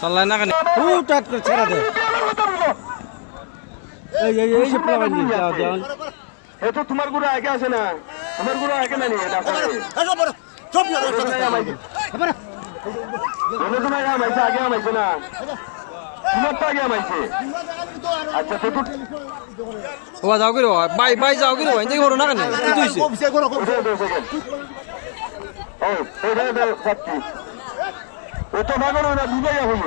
চল্লাই না কেন টাট আছে না আমার গুরু আগে না নিয়ে দাও চুপ না চুপ না আমাই আমাইছে আচ্ছা তো ও যাও বাই বাই যাও গিরো এনজয় করো না কেন কি ওটা দে ও ওটা দে যাচ্ছি ও তো ভাগর না বুঝাইয়া হইল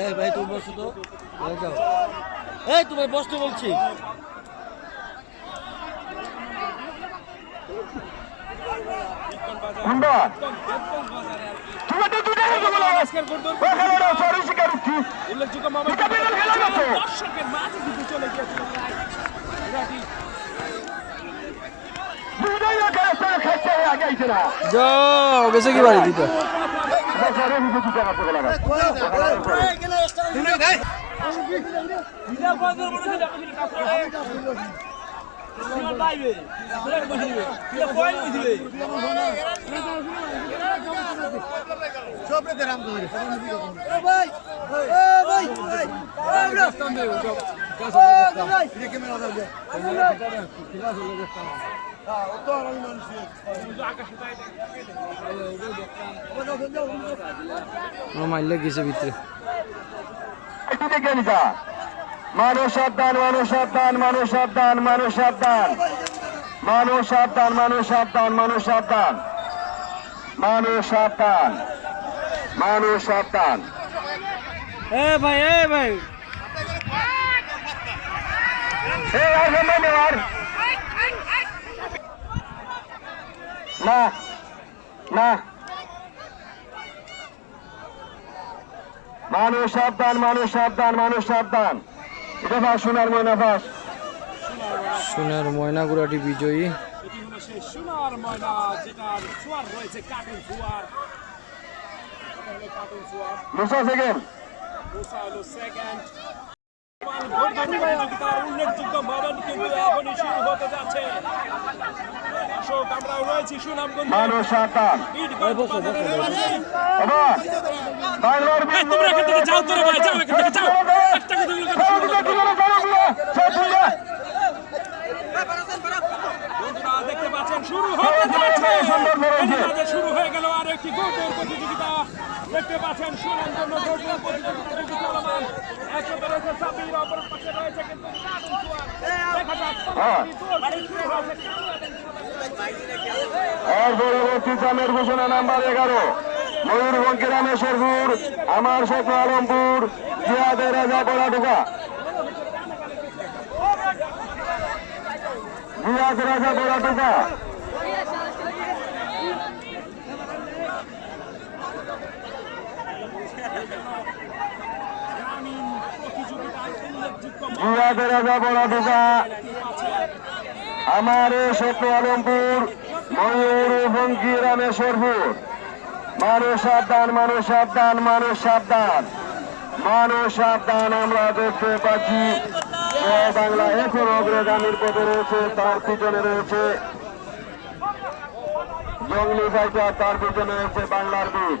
এই ভাই তুমি বসো তো। যাও। এই তুমি বসতে বলছি। কোনটা তুমি তো দুটো কথা বলো ওরা সরি উল্লেখযোগ্য মামলা দর্শকের মাঝে কিন্তু চলে গিয়েছিল। যাও গেছে কি বাড়ি দিতে সরে মাইলে গেছে ভিতরে। মানুষ সাবধান মানুষ সাবধান মানুষ সাবধান মানুষ সাবধান। মানুষ সাবধান মানুষ সাবধান মানুষ সাবধান। মানুষ সাবধান মানুষ সাবধান। এ ভাই এ ভাই। এই আর। না না। মানুষ সাবধান মানুষ সাবধান মানুষ সাবধান। ইতেফা সোনার ময়না ফাঁস। সোনার ময়না গুড়াটি বিজয়ী। সোনার ময়না যেটার সোয়ার রয়েছে কাটেন সোয়ার মুসা সেকেন্ড মুসা হলো সেকেন্ড প্রতিযোগিতার উল্লেখযোগ্য মামন কিন্তু এখনই শুরু হতে যাচ্ছে। আমরা রয়েছি সুনামগঞ্জ তোমরা এখান থেকে যাও তোরা ভাই যাও এখান থেকে যাও। একটা দেখতে পাচ্ছেন শুরু হতে যাচ্ছে। এরই শুরু হয়ে গেল আর একটি গোটের প্রতিযোগিতা। দেখতে পাচ্ছেন শুরু হয়েছে আর পরবর্তী চামের ঘোষণা নাম্বার এগারো। ময়ূরভঞ্জ রামেশ্বরপুর আমার স্বপ্ন আলমপুর, জিয়াদের রাজা বড়াটুকা জিয়াদ রাজা বড়াটুকা গ্রামীণ প্রতিযোগিতার উল্লেখযোগ্য জিয়াদের রাজা বড়াটুকা আমার স্বপ্ন আলমপুর ময়ূরভঞ্জ রামেশ্বরপুর মানুষ সাবধান মানুষ সাবধান মানুষ সাবধান। মানুষ সাবধান, আমরা দেখতে পাচ্ছি। বাংলা, এখন অগ্রগামীর পথে রয়েছে, তার পিছনে রয়েছে। জঙ্গলি ফাইটার তার পিছনে রয়েছে বাংলার বীর।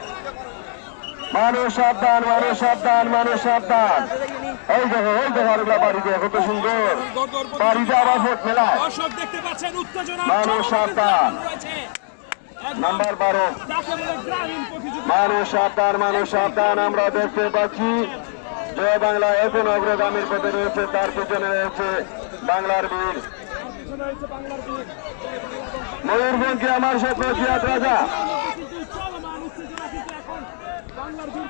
মানুষ সাবধান মানুষ সাবধান মানুষ সাবধান। এই দেখো এই দেখো আরেকটা বাড়ি দেখো কত সুন্দর। বাড়িতে আবার ভোট মেলায়। মানুষ সাবধান। নাম্বার বারো। মানুষ সাবধান মানুষ সাবধান আমরা দেখতে পাচ্ছি। জয় বাংলা এখন অগ্রগামীর পথে রয়েছে তার পিছনে রয়েছে বাংলার বীর। ময়ূরভঞ্জকে আমার স্বপ্ন জিয়াদ রাজা কিন্তু চলমান উত্তেজনা কিন্তু এখন বাংলার বীর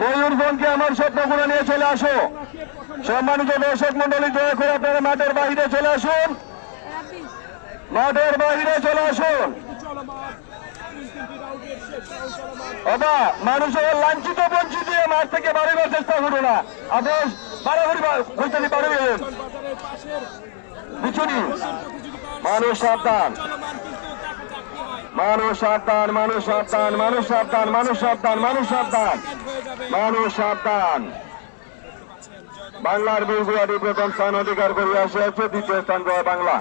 ময়ূরভঞ্জকে আমার স্বপ্নগুলো নিয়ে চলে আসো। সম্মানিত দর্শক মন্ডলী দয়া করে আপনারা মাঠের বাইরে চলে আসুন। মাঠের বাইরে চলে আসুন। বাবা মানুষের লাঞ্ছিত বঞ্চিত দিয়ে মাঠ থেকে বাড়িবার চেষ্টা করো না। আপনার বাড়াবাড়ি হইতে পারবে বাজারের পাশের পিছুনি। মানুষ সাবধান চলমান কিন্তু দেখা যাক কি হয় মানুষ সাবধান মানুষ সাবধান মানুষ সাবধান মানুষ সাবধান মানুষ সাবধান মানুষ সাবধান বাংলার বীরগুয়াটি প্রথম স্থান অধিকার করে আসে আছে দ্বিতীয় স্থান জয় বাংলা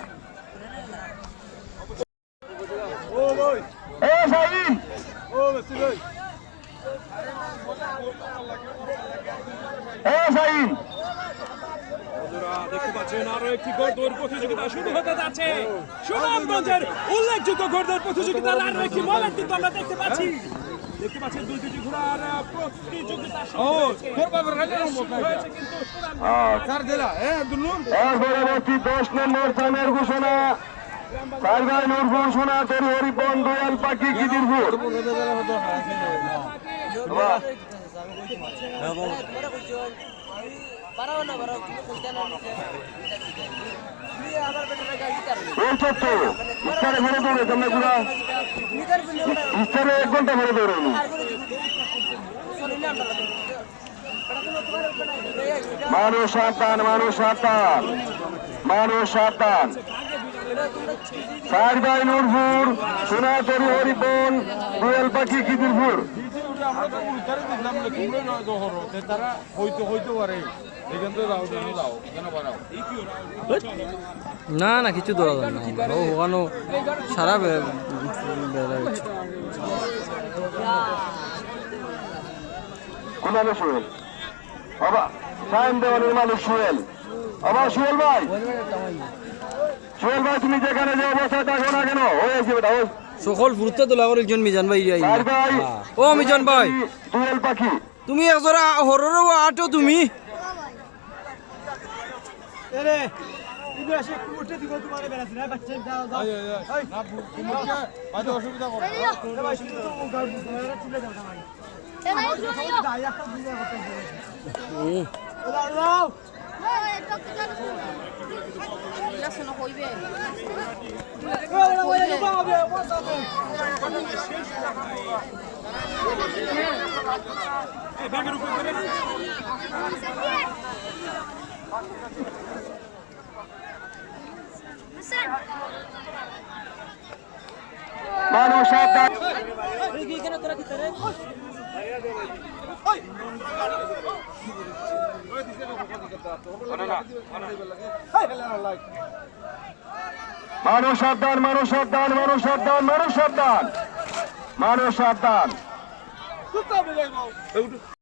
এ শাহিন এ শাহিন বন্ধুরা দেখতে পাচ্ছেন আরও একটি ঘোড়দৌড় প্রতিযোগিতা শুরু হতে যাচ্ছে। সুনামগঞ্জের উল্লেখযোগ্য ঘোড়দৌড় প্রতিযোগিতার আরও একটি মোমেন্ট কিন্তু আমরা দেখতে পাচ্ছি। দেখতে পাচ্ছেন দুই দুটি ঘোড়ার আহ, প্রতিযোগিতা। হয়েছে। কিন্তু এর পরবর্তী দশ নম্বর স্থানের ঘোষণা। সারগাই নূরপুর সোনা তরু হরিপন দয়াল পাখি খিদিরপুর। পারাও না পারাও তুমি কইতা না তুমি আমার বেটার গাড়ি তার এই ছোট্ট ইস্তারে ঘরে দৌড়ে তোমরা গুড়া নিদার এক ঘণ্টা ঘরে আমরা মানুষ সাবধান মানুষ সাবধান। মানুষ সাবধান। সারগাই নূরপুর সোনা তরু হরিপন দয়াল পাখি খিদিরপুর আমরা তো উত্তরে দিলাম না তোমরা নয় তো তারা হইতে হইতে পারে। এখান থেকে বাড়াও না না কিছু দেওয়া যাবে না। ও ওখানে সারা বেলা গেছে। সোহেল? বাবা সাইন দেওয়ানের মালিক সোহেল। আবার সোহেল ভাই। সোহেল ভাই তুমি যেখানে যে অবস্থায় থাকো না কেন? বেটা ওই। সকল ফুরতে তোলা করে একজন মিজান ভাই ভাই ও মিজান ভাই তুমি একজোড়া হরর আটো তুমি অসুবিধা করো এই ব্যাগের উপর করে মানুষ সাবধান মানুষ সাবধান মানুষ সাবধান মানুষ সাবধান মানুষ সাবধান মানুষ সাবধান